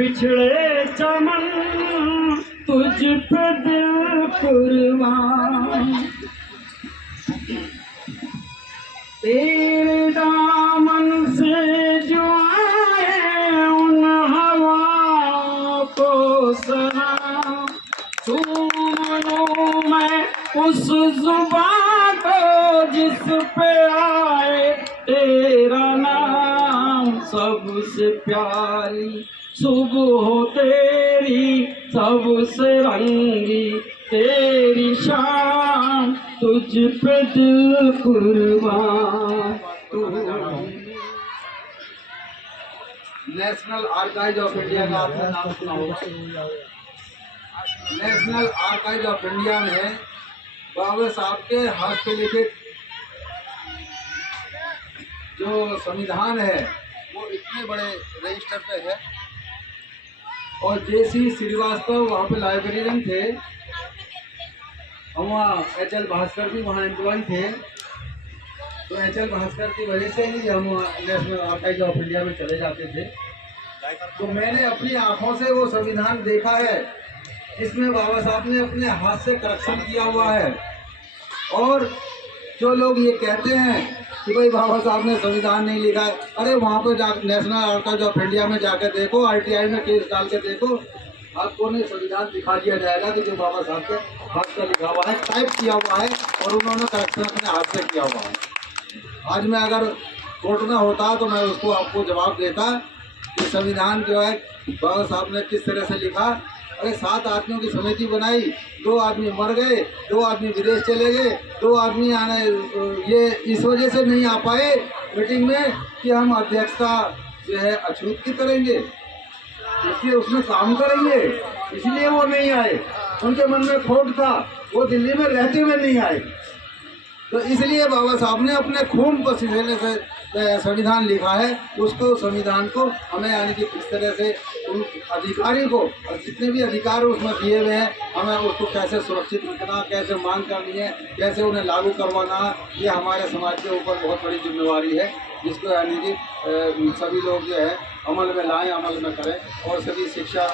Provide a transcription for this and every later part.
बिछड़े चमन तुझ पे दिल कुर्बान, तेरे दामन से जो आए उन हवा को सलाम, सुन लूं मैं उस जुबान को जिस पे आए तेरा नाम। सबसे प्यारी सुबह हो तेरी, सबसे रंगी तेरी शाम, तुझ पे दिल कुर्बान। नेशनल आर्काइव ऑफ इंडिया का आपने नाम सुना होगा। नेशनल आर्काइव ऑफ इंडिया में बाबा साहब के हाथ से लिखित जो संविधान है वो इतने बड़े रजिस्टर पे है। और जे.सी. श्रीवास्तव वहाँ पे लाइब्रेरियन थे, हम वहाँ एच.एल. भास्कर भी वहाँ एम्प्लॉय थे, तो एच.एल. भास्कर की वजह से ही हम नेशनल आर्काइव ऑफ इंडिया में चले जाते थे। तो मैंने अपनी आँखों से वो संविधान देखा है जिसमें बाबा साहब ने अपने हाथ से करेक्शन किया हुआ है। और जो लोग ये कहते हैं कि भाई बाबा साहब ने संविधान नहीं लिखा है, अरे वहाँ पे जा नेशनल आर्काइव ऑफ इंडिया में जाकर देखो, आरटीआई में केस डाल के देखो, आपको ने संविधान दिखा दिया जाएगा कि जो बाबा साहब के हाथ से लिखा हुआ है, टाइप किया हुआ है और उन्होंने करेक्शन अपने हाथ से किया हुआ है। आज मैं अगर कोर्ट में होता तो मैं उसको आपको जवाब देता कि संविधान जो है बाबा साहब ने किस तरह से लिखा। अरे 7 आदमियों की समिति बनाई, 2 आदमी मर गए, 2 आदमी विदेश चले गए, 2 आदमी आने ये इस वजह से नहीं आ पाए मीटिंग में कि हम अध्यक्षता जो है अछूत की करेंगे, इसलिए उसमें काम करेंगे, इसलिए वो नहीं आए। उनके मन में खोट था, वो दिल्ली में रहते हुए नहीं आए। तो इसलिए बाबा साहब ने अपने खून पसीने से संविधान लिखा है। उसको संविधान को हमें यानी कि किस तरह से उन अधिकारी को और जितने भी अधिकार उसमें दिए हुए हैं हमें उसको कैसे सुरक्षित रखना, कैसे मांग करनी है, कैसे उन्हें लागू करवाना, ये हमारे समाज के ऊपर बहुत बड़ी जिम्मेवारी है, जिसको यानी कि सभी लोग जो है अमल में लाएँ, अमल में करें। और सभी शिक्षा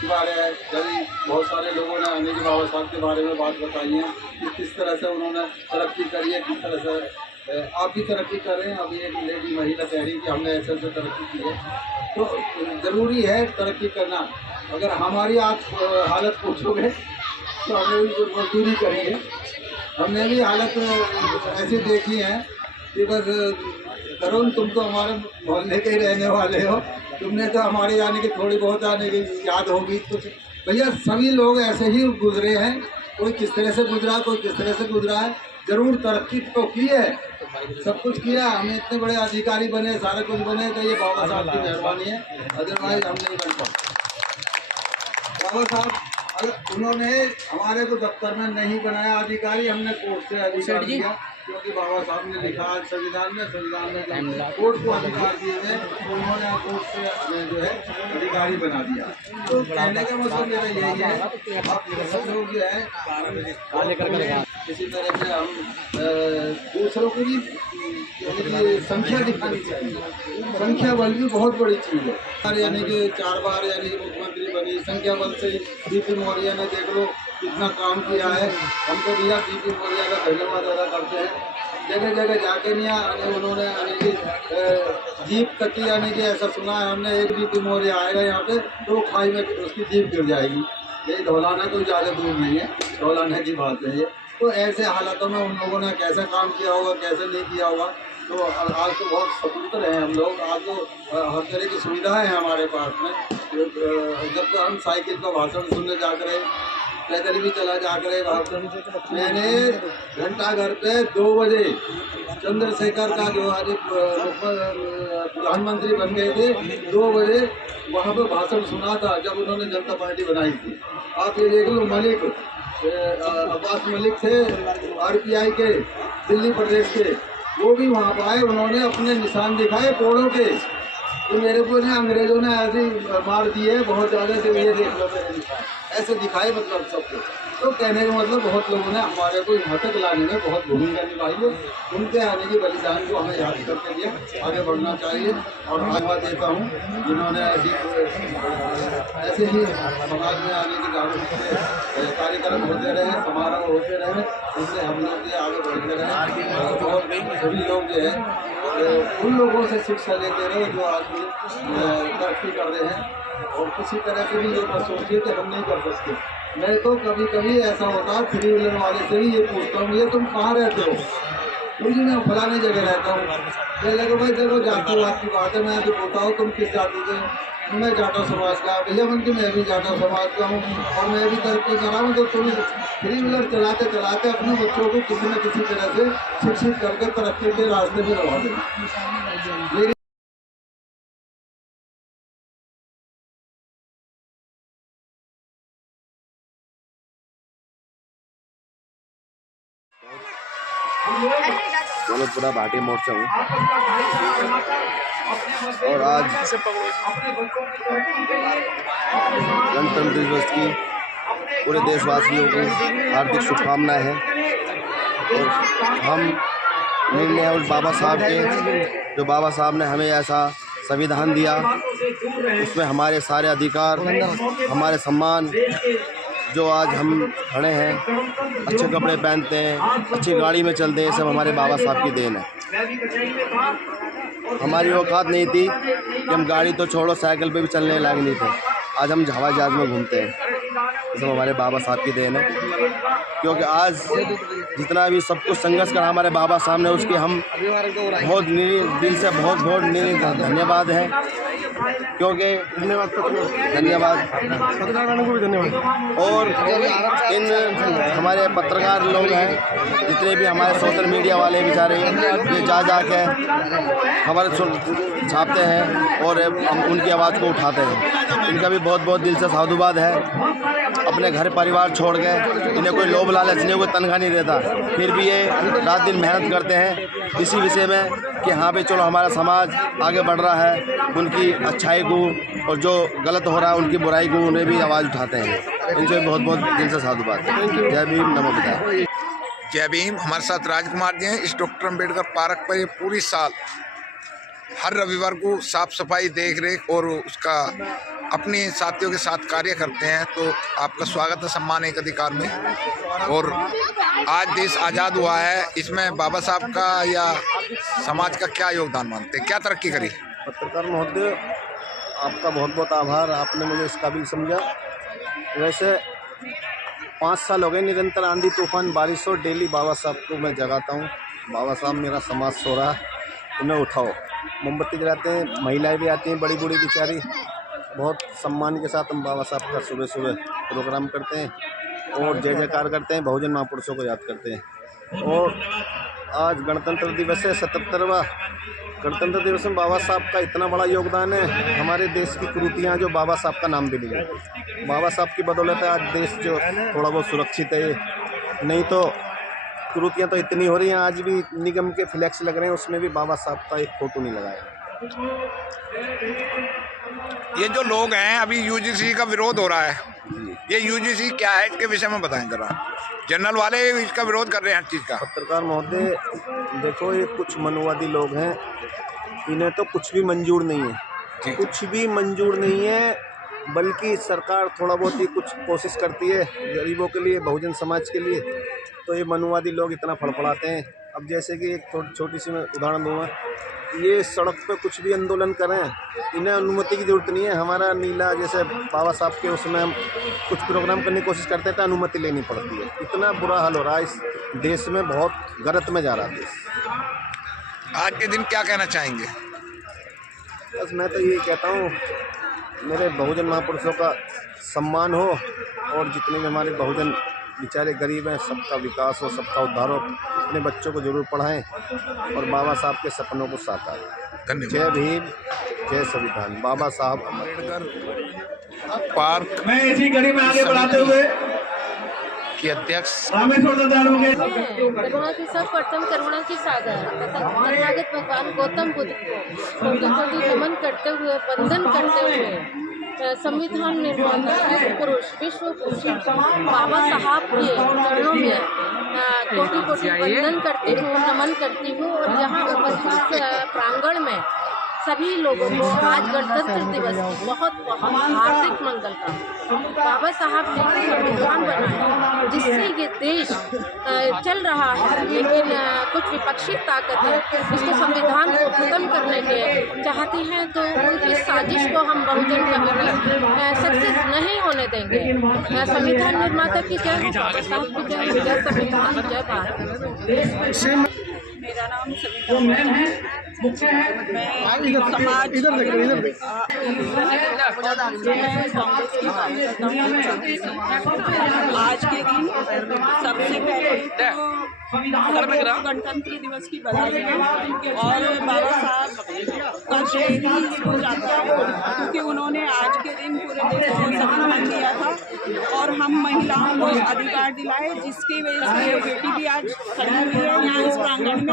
के बारे में जब बहुत सारे लोगों ने अनिल बाबा साहब के बारे में बात बताई है कि किस तरह से उन्होंने तरक्की करी है, किस तरह से आप भी तरक्की करें। अभी एक लेडी महिला कह रही कि हमने ऐसे तरक्की की है, तो ज़रूरी है तरक्की करना। अगर हमारी आप हालत पूछोगे तो हमने भी मजदूरी करी है, हमने भी हालत ऐसी देखी है कि बस तरुण तुम तो हमारे मोहल्ले के ही रहने वाले हो, तुमने तो हमारे यानी कि थोड़ी बहुत आने की याद होगी कुछ। भैया सभी लोग ऐसे ही गुजरे हैं, कोई किस तरह से गुजरा, कोई किस तरह से गुजरा है। जरूर तरक्की तो की है, सब कुछ किया, हमें इतने बड़े अधिकारी बने, सारा कुछ बने, तो ये बाबा साहब की मेहरबानी है, अदरवाइज हम नहीं बन पाते। बाबा साहब अगर उन्होंने हमारे को दफ्तर में नहीं बनाया अधिकारी, हमने कोर्ट से अधिकार दिया, क्योंकि बाबा साहब ने लिखा संविधान में कोर्ट को अधिकार दिए हैं, उन्होंने कोर्ट से जो है अधिकारी बना दिया। तो कहने का मतलब मेरा यही है, आप सब लोग जो है किसी तरह से हम दूसरों को भी संख्या दिखानी चाहिए। संख्या बल भी बहुत बड़ी चीज़ है, यानी कि 4 बार यानी कि मुख्यमंत्री बनी, संख्या बल से बीपी मौर्य ने देख लो कितना काम किया है। हमको भैया बीपी मौर्य का धन्यवाद अदा करते हैं। जगह जगह जाके नहीं आने उन्होंने यानी कि जीप तक की यानी कि ऐसा सुना है हमने, एक बीपी मौर्य आएगा यहाँ पे तो खाई में उसकी जीप गिर जाएगी। ये धौलाना कोई ज़्यादा दूर नहीं है, धौलाना की बात है ये। तो ऐसे हालातों में उन लोगों ने कैसे काम किया होगा, कैसे नहीं किया होगा। तो आज तो बहुत स्वतंत्र हैं हम लोग, आज तो हर तरह की सुविधाएं हैं हमारे पास में। जब तो हम साइकिल का भाषण सुनने जा कर, पैदल भी चला जा कर भाषण, मैंने घंटा घर पे 2 बजे चंद्रशेखर का जो आज प्रधानमंत्री बन गए थे, 2 बजे वहाँ पे भाषण सुना था जब उन्होंने जनता पार्टी बनाई थी। आप ये देख लो, मलिक अब्बास मलिक थे आरपीआई के दिल्ली प्रदेश के, वो भी वहाँ पर आए, उन्होंने अपने निशान दिखाए पोड़ों के। तो मेरे को ना अंग्रेजों ने ऐसे मार दिए बहुत ज़्यादा, से ये देख लो मेरे निशान ऐसे दिखाए, मतलब सब कुछ। तो कहने का मतलब बहुत लोगों ने हमारे को यहाँ तक लाने में बहुत भूमिका निभाई है। उनके आने की बलिदान को हमें याद करके लिए आगे बढ़ना चाहिए। और धन्यवाद देता हूँ जिन्होंने ऐसे ही समाज में आने की जागरूक कार्यक्रम होते रहे, समारोह होते रहे, उससे हम लोग ये आगे बढ़ते रहे। और सभी लोग जो है उन लोगों से शिक्षा लेते रहे जो आज भी तरक्की कर रहे हैं। और किसी तरह से भी ये मत सोचिए कि हम नहीं कर सकते। मैं तो कभी कभी ऐसा होता है, 3 व्हीलर वाले से भी ये पूछता हूँ, ये तुम कहाँ रहते हो? क्योंकि मैं फलाने जगह रहता हूँ। मैं लगे भाई देखो जातिवाद की बात है, मैं अभी बोलता हूँ तुम किस जाति के हो? मैं जाटव समाज का। भैया मन की मैं भी जाटव समाज का हूँ और मैं भी तरक्की कर रहा हूँ। तो तुम 3 व्हीलर चलाते चलाते अपने बच्चों को किसी न किसी तरह से शिक्षित करके तरक्की के रास्ते में लगा दें। दौलतपुरा भाटी मोड़ से हूँ और आज गणतंत्र दिवस की पूरे देशवासियों को हार्दिक शुभकामनाएं हैं। और हम निर्णय उस बाबा साहब के, जो बाबा साहब ने हमें ऐसा संविधान दिया, उसमें हमारे सारे अधिकार, हमारे सम्मान, जो आज हम खड़े हैं, अच्छे कपड़े पहनते हैं, अच्छी गाड़ी में चलते हैं, सब हमारे बाबा साहब की देन है। हमारी औकात नहीं थी कि हम गाड़ी तो छोड़ो साइकिल पे भी चलने लायक नहीं थे। आज हम हवाई जहाज में घूमते हैं, सब हमारे बाबा साहब की देन है। क्योंकि आज जितना भी सब कुछ संघर्ष करा हमारे बाबा साहब ने, उसके हम बहुत दिल से बहुत धन्यवाद है। क्योंकि धन्यवाद को भी धन्यवाद। और इन हमारे पत्रकार लोग हैं, जितने भी हमारे सोशल मीडिया वाले बेचारे, ये जा के खबर छापते हैं और हम उनकी आवाज़ को उठाते हैं, इनका भी बहुत बहुत दिल से साधुवाद है। अपने घर परिवार छोड़ के, इन्हें कोई लोभ लालच नहीं, कोई तनख्वाह नहीं देता, फिर भी ये रात दिन मेहनत करते हैं इसी विषय में कि हाँ भाई चलो हमारा समाज आगे बढ़ रहा है, उनकी अच्छाई को और जो गलत हो रहा है उनकी बुराई को उन्हें भी आवाज़ उठाते हैं। इनसे बहुत बहुत दिल से साधुवाद। जय भीम, नमो बुद्धाय। जय भीम। हमारे साथ राजकुमार जी हैं। इस डॉक्टर अम्बेडकर पार्क पर ये पूरी साल हर रविवार को साफ सफाई, देख रेख और उसका अपने साथियों के साथ कार्य करते हैं। तो आपका स्वागत है सम्मान एक अधिकार में। और आज देश आज़ाद हुआ है, इसमें बाबा साहब का या समाज का क्या योगदान मानते हैं, क्या तरक्की करी? पत्रकार महोदय, आपका बहुत बहुत आभार, आपने मुझे इस काबिल समझा। वैसे 5 साल हो गए निरंतर आंधी तूफान बारिश हो, डेली बाबा साहब को मैं जगाता हूँ। बाबा साहब मेरा समाज सो रहा है, उन्हें उठाओ। मोमबत्ती जलाते हैं, महिलाएं भी आती हैं, बड़ी बूढ़ी बेचारी, बहुत सम्मान के साथ हम बाबा साहब का सुबह सुबह प्रोग्राम करते हैं और जय जयकार करते हैं, बहुजन महापुरुषों को याद करते हैं। और आज गणतंत्र दिवस है, 77वां गणतंत्र दिवस में बाबा साहब का इतना बड़ा योगदान है। हमारे देश की कुरीतियाँ जो बाबा साहब का नाम भी लिया, बाबा साहब की बदौलत आज देश जो थोड़ा बहुत सुरक्षित है। नहीं तो कुरीतियाँ तो इतनी हो रही हैं, आज भी निगम के फ्लैक्स लग रहे हैं, उसमें भी बाबा साहब का एक फोटो नहीं लगाया। ये जो लोग हैं, अभी यूजीसी का विरोध हो रहा है, ये यूजीसी क्या है, इसके विषय में बताएं जरा। जनरल वाले इसका विरोध कर रहे हैं हर चीज़ का। पत्रकार महोदय देखो, ये कुछ मनुवादी लोग हैं, इन्हें तो कुछ भी मंजूर नहीं है, कुछ भी मंजूर नहीं है। बल्कि सरकार थोड़ा बहुत ही कुछ कोशिश करती है गरीबों के लिए, बहुजन समाज के लिए, तो ये मनुवादी लोग इतना फड़फड़ाते हैं। अब जैसे कि एक छोटी सी मैं उदाहरण दूँगा, ये सड़क पे कुछ भी आंदोलन करें, इन्हें अनुमति की ज़रूरत नहीं है। हमारा नीला जैसे बाबा साहब के उसमें हम कुछ प्रोग्राम करने की कोशिश करते हैं तो अनुमति लेनी पड़ती है। इतना बुरा हाल हो रहा है इस देश में, बहुत गलत में जा रहा है देश। आज के दिन क्या कहना चाहेंगे? बस मैं तो यही कहता हूँ, मेरे बहुजन महापुरुषों का सम्मान हो और जितने भी हमारे बहुजन बेचारे गरीब हैं, सबका विकास हो, सबका उद्धार हो। अपने बच्चों को जरूर पढ़ाएं और बाबा साहब के सपनों को साकार करें। जय भीम, जय संविधान। बाबा साहब अम्बेडकर पार्क मैं इसी कड़ी में आगे बढ़ाते हुए की अध्यक्ष करुणा की सर्वप्रथम करुणा की सागर तथा तथागत भगवान गौतम बुद्ध को नमन करते हुए, वंदन करते हुए संविधान निर्माता पुरुष विश्व भूषण बाबा साहब के चरणों में कोटि कोटि वंदन करती हूँ, नमन करती हूँ। और यहाँ उपस्थित प्रांगण में सभी लोगों को आज गणतंत्र दिवस की बहुत बहुत हार्दिक मंगल कामना। बाबा साहब ने संविधान बनाया जिससे ये देश चल रहा है, लेकिन कुछ विपक्षी ताकतें इसको संविधान को खत्म करने के चाहती हैं, तो उनकी साजिश को हम बहुजन कभी सक्सेस नहीं होने देंगे। संविधान निर्माता की जय हो, बाबा साहब की जय हो, जय संविधान, जय भारत। मेरा नाम सविता है। समाज इधर आज के दिन सबसे पहले गणतंत्र दिवस की बधाई और बाबा साहब का श्रेय भी इसको जाता है, क्योंकि उन्होंने आज के दिन पूरे देश को संविधान दिया था और हम महिलाओं को अधिकार दिलाए, जिसकी वजह से बेटी भी आज खड़ी हुई है यहाँ इस प्रांगण में।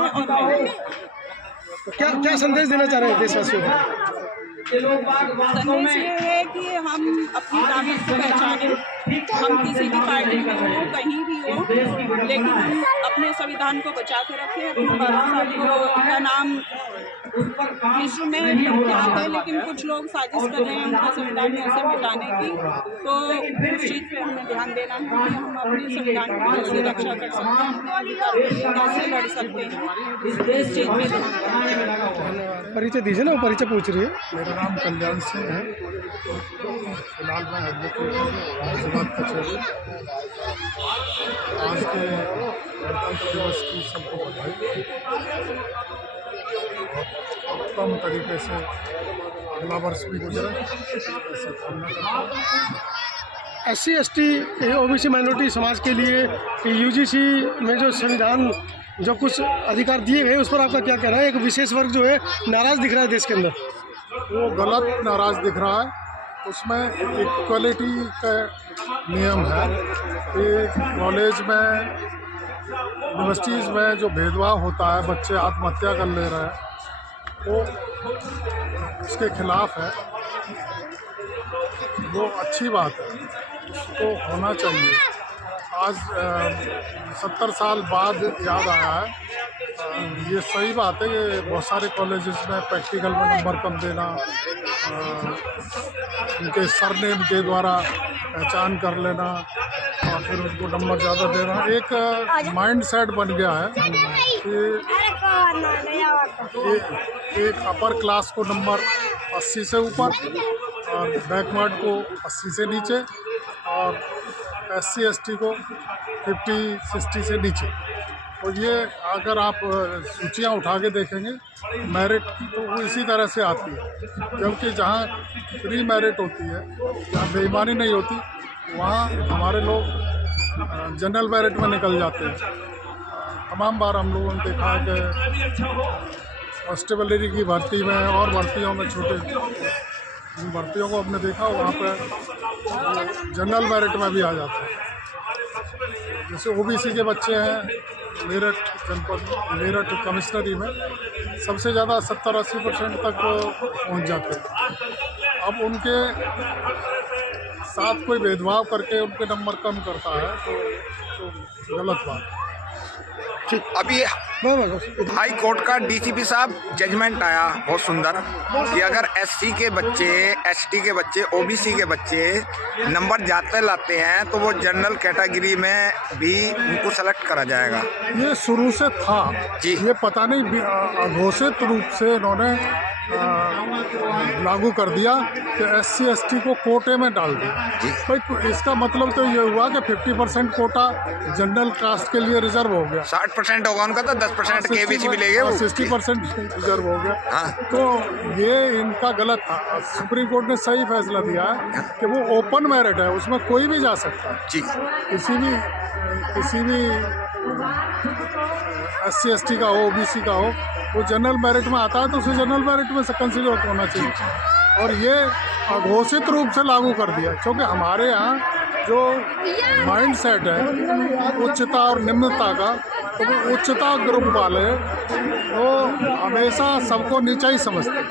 और क्या संदेश देना चाह रहे हैं देशवासियों को? संदेश ये है कि हम अपनी ताकत को पहचानें। हम किसी भी पार्टी में हो, कहीं भी हो, लेकिन अपने संविधान को बचा के रखें। अपने बाबा साहब का नाम विश्व में प्रख्यात है, लेकिन कुछ लोग साजिश कर रहे हैं उनका संविधान ऐसे मिटाने की। तो उस चीज़ पे हमें ध्यान देना है कि हम अपने संविधान की कैसे रक्षा कर सकते हैं, अपने अधिकार के लिए कैसे लड़ सकते हैं, इस चीज़ में ध्यान देना। परिचय दीजिए ना, वो परिचय पूछ रही है। मेरा नाम कल्याण सिंह है। फिलहाल मैं एडवोकेट हूँ कचहरी। आज के गणतंत्र दिवस की सबको बधाई। उत्तम तरीके से अगला वर्ष भी गुजरे ऐसी कामना करता हूँ। SC ST OBC माइनॉरिटी समाज के लिए UGC में जो संविधान जो कुछ अधिकार दिए गए उस पर आपका क्या कहना है? एक विशेष वर्ग जो है नाराज़ दिख रहा है देश के अंदर। वो गलत नाराज़ दिख रहा है। उसमें इक्वलिटी का नियम है कि कॉलेज में, यूनिवर्सिटीज़ में जो भेदभाव होता है, बच्चे आत्महत्या कर ले रहे हैं, वो उसके खिलाफ है। वो अच्छी बात है, उसको होना चाहिए। आज 70 साल बाद याद आया है। ये सही बात है कि बहुत सारे कॉलेजेस में प्रैक्टिकल में नंबर कम देना, उनके सरनेम के द्वारा पहचान कर लेना और फिर उनको नंबर ज़्यादा देना, एक माइंड सेट बन गया है कि एक अपर क्लास को नंबर 80 से ऊपर और बैकवर्ड को 80 से नीचे और SC ST को 50-60 से नीचे। और ये अगर आप सूचियाँ उठा के देखेंगे मेरिट की, तो वो इसी तरह से आती है। जबकि जहाँ फ्री मेरिट होती है, जहाँ बेईमानी नहीं होती, वहाँ हमारे लोग जनरल मेरिट में निकल जाते हैं। तमाम बार हम लोगों ने देखा है कि कॉन्स्टेबलरी की भर्ती में और भर्तियों में, छोटे भर्तियों को हमने देखा, वहाँ पर जनरल मेरिट में भी आ जाते हैं। जैसे OBC के बच्चे हैं मेरठ जनपद, मेरठ कमिश्नरी में सबसे ज़्यादा 70-80% तक पहुँच जाते हैं। अब उनके साथ कोई भेदभाव करके उनके नंबर कम करता है तो गलत बात है। अभी हाई कोर्ट का DCP साहब जजमेंट आया बहुत सुंदर कि अगर SC के बच्चे, ST के बच्चे, OBC के बच्चे नंबर जाते लाते हैं तो वो जनरल कैटेगरी में भी उनको सेलेक्ट करा जाएगा। ये शुरू से था जी। ये पता नहीं अघोषित रूप से इन्होंने लागू कर दिया कि SC ST को कोटे में डाल दिया। भाई तो इसका मतलब तो ये हुआ कि 50% कोटा जनरल कास्ट के लिए रिजर्व हो गया। 60% होगा उनका, तो 10% KBC भी लेंगे, 60% रिजर्व हो गया। हाँ। तो ये इनका गलत था। सुप्रीम कोर्ट ने सही फैसला दिया है कि वो ओपन मेरिट है, उसमें कोई भी जा सकता है। जी। किसी भी SC ST का हो, OBC का हो, वो जनरल मेरिट में आता है तो उसे जनरल मेरिट में कंसिडर होना चाहिए। और ये अघोषित रूप से लागू कर दिया, क्योंकि हमारे यहाँ जो माइंड सेट है उच्चता और निम्नता का, तो वो उच्चता ग्रुप वाले वो हमेशा सबको नीचा ही समझते हैं।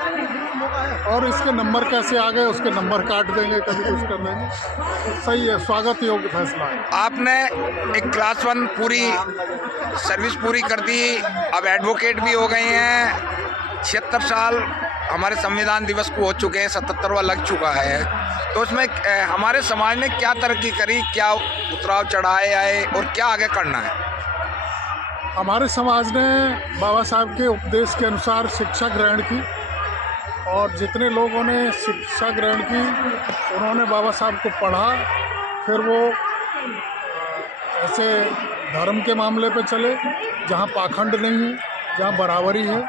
और इसके नंबर कैसे आ गए, उसके नंबर काट देंगे, कभी कुछ कर देंगे। सही है, स्वागत योग्य फैसला है। आपने एक क्लास 1 पूरी सर्विस पूरी कर दी, अब एडवोकेट भी हो गए हैं। 76 साल हमारे संविधान दिवस को हो चुके हैं, 77वां लग चुका है। तो उसमें हमारे समाज ने क्या तरक्की करी, क्या उतराव चढ़ाए आए और क्या आगे करना है? हमारे समाज ने बाबा साहब के उपदेश के अनुसार शिक्षा ग्रहण की, और जितने लोगों ने शिक्षा ग्रहण की उन्होंने बाबा साहब को पढ़ा। फिर वो ऐसे धर्म के मामले पे चले जहाँ पाखंड नहीं है, जहाँ बराबरी है,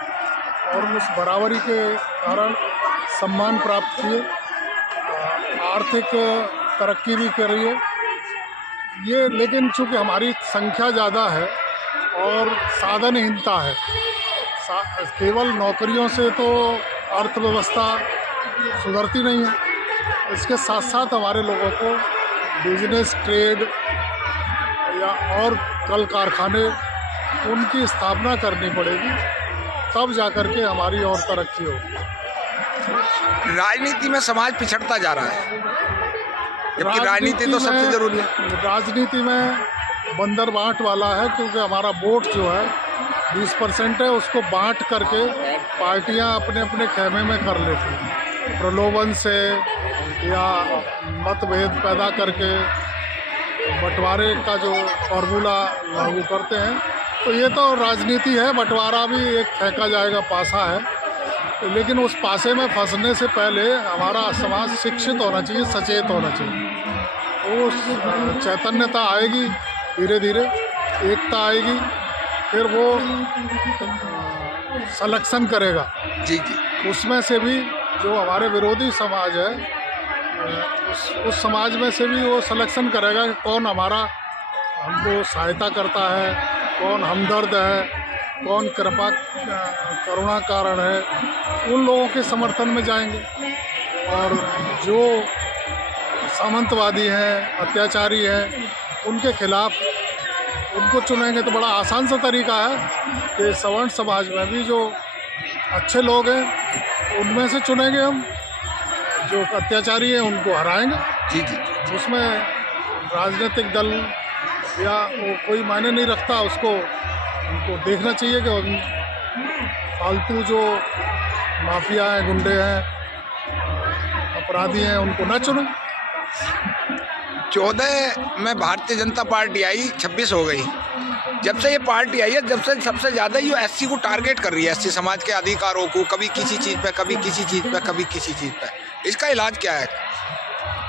और उस बराबरी के कारण सम्मान प्राप्त किए, आर्थिक तरक्की भी करी है ये। लेकिन चूँकि हमारी संख्या ज़्यादा है और साधनहीनता है, केवल नौकरियों से तो अर्थव्यवस्था सुधरती नहीं है। इसके साथ साथ हमारे लोगों को बिजनेस, ट्रेड या और कल कारखाने उनकी स्थापना करनी पड़ेगी, तब जाकर के हमारी और तरक्की होगी। राजनीति में समाज पिछड़ता जा रहा है, जबकि राजनीति तो सबसे जरूरी है। राजनीति में बंदर बांट वाला है, क्योंकि हमारा वोट जो है 20% है, उसको बांट करके पार्टियां अपने अपने खेमे में कर लेती हैं, प्रलोभन से या मतभेद पैदा करके बंटवारे का जो फॉर्मूला लागू करते हैं। तो ये तो राजनीति है, बंटवारा भी एक फेंका जाएगा पासा है। लेकिन उस पासे में फंसने से पहले हमारा समाज शिक्षित होना चाहिए, सचेत होना चाहिए। उस चैतन्यता आएगी, धीरे धीरे एकता आएगी, फिर वो सलेक्शन करेगा। जी जी। उसमें से भी जो हमारे विरोधी समाज है, उस समाज में से भी वो सलेक्शन करेगा कि कौन हमारा हमको सहायता करता है, कौन हमदर्द है, कौन कृपा करुणा कारण है। उन लोगों के समर्थन में जाएंगे, और जो सामंतवादी हैं, अत्याचारी हैं, उनके खिलाफ उनको चुनेंगे। तो बड़ा आसान सा तरीका है कि सवर्ण समाज में भी जो अच्छे लोग हैं उनमें से चुनेंगे हम, जो अत्याचारी हैं उनको हराएंगे। जी जी। उसमें राजनीतिक दल या वो कोई मायने नहीं रखता, उसको उनको देखना चाहिए कि फालतू जो माफिया हैं, गुंडे हैं, अपराधी हैं, उनको न चुनो। 14 में भारतीय जनता पार्टी आई, 26 हो गई। जब से ये पार्टी आई है, जब से सबसे ज़्यादा ये एससी को टारगेट कर रही है, एससी समाज के अधिकारों को, कभी किसी चीज़ पे, कभी किसी चीज़ पे, कभी किसी चीज़ पे। इसका इलाज क्या है?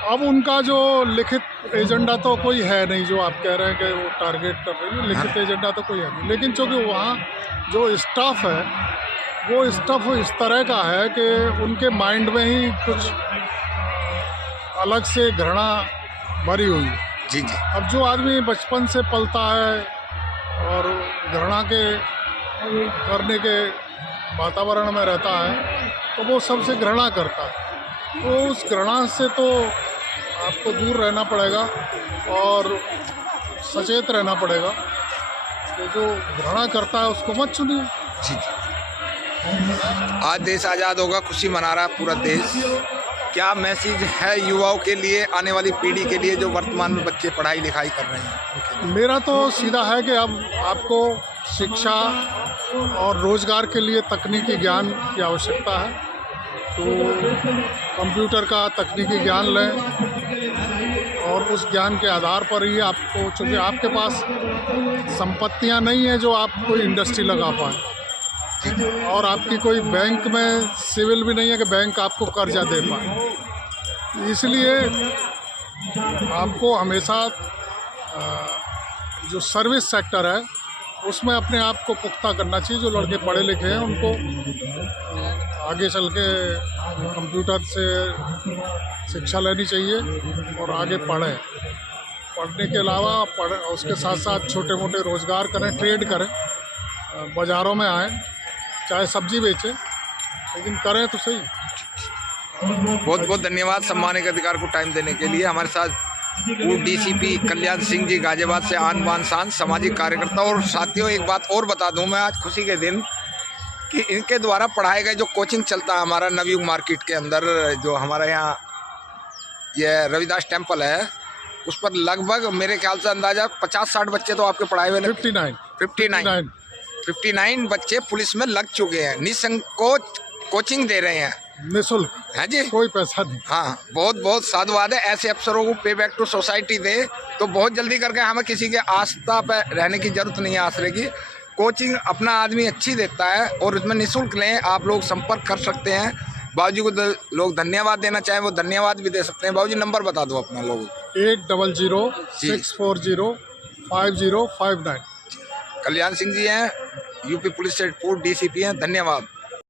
अब उनका जो लिखित एजेंडा तो कोई है नहीं, जो आप कह रहे हैं कि वो टारगेट कर रही है, लिखित एजेंडा तो कोई है नहीं। लेकिन चूँकि वहाँ जो स्टाफ है, वो स्टाफ इस तरह का है कि उनके माइंड में ही कुछ अलग से घृणा भरी हुई है। जी जी। अब जो आदमी बचपन से पलता है और घृणा के करने के वातावरण में रहता है, तो वो सबसे घृणा करता है। तो उस घृणा से तो आपको दूर रहना पड़ेगा और सचेत रहना पड़ेगा। तो जो घृणा करता है उसको मत चुनिए। जी जी। आज देश आज़ाद होगा, खुशी मना रहा है पूरा देश। क्या मैसेज है युवाओं के लिए, आने वाली पीढ़ी के लिए, जो वर्तमान में बच्चे पढ़ाई लिखाई कर रहे हैं? मेरा तो सीधा है कि अब आपको शिक्षा और रोज़गार के लिए तकनीकी ज्ञान की आवश्यकता है। तो कंप्यूटर का तकनीकी ज्ञान लें, और उस ज्ञान के आधार पर ही आपको, चूँकि आपके पास संपत्तियां नहीं हैं जो आप कोई इंडस्ट्री लगा पाएँ, और आपकी कोई बैंक में सिविल भी नहीं है कि बैंक आपको कर्जा दे पाए। इसलिए आपको हमेशा जो सर्विस सेक्टर है उसमें अपने आप को पुख्ता करना चाहिए। जो लड़के पढ़े लिखे हैं उनको आगे चल के कंप्यूटर से शिक्षा लेनी चाहिए और आगे पढ़ें। पढ़ने के अलावा उसके साथ साथ छोटे मोटे रोज़गार करें, ट्रेड करें, बाज़ारों में आएँ, चाहे सब्जी बेचें, लेकिन करें तो सही। बहुत बहुत धन्यवाद सम्मानित अधिकार को टाइम देने के लिए। हमारे साथ डीसीपी कल्याण सिंह जी गाजियाबाद से आन बान शान सामाजिक कार्यकर्ता। और साथियों, एक बात और बता दूं मैं, आज खुशी के दिन कि इनके द्वारा पढ़ाए गए जो कोचिंग चलता है हमारा नवयुग मार्केट के अंदर, जो हमारा यहाँ ये रविदास टेम्पल है, उस पर लगभग मेरे ख्याल से अंदाजा 50-60 बच्चे तो आपके पढ़ाए हुए 59 बच्चे पुलिस में लग चुके हैं। निसंकोच कोचिंग दे रहे हैं, निःशुल्क है जी, कोई पैसा नहीं। हाँ, बहुत बहुत साधुवाद है। ऐसे अफसरों को पे बैक टू सोसाइटी दे तो बहुत जल्दी करके हमें किसी के आस्था पे रहने की जरूरत नहीं है आसरे की। कोचिंग अपना आदमी अच्छी देता है और उसमें निःशुल्क लें, आप लोग संपर्क कर सकते हैं। बाबूजी को लोग धन्यवाद देना चाहें वो धन्यवाद भी दे सकते हैं। बाबूजी नंबर बता दो अपना लोगों को। 8006405059। कल्याण सिंह जी हैं, यूपी पुलिस से पूर्व DCP हैं। धन्यवाद।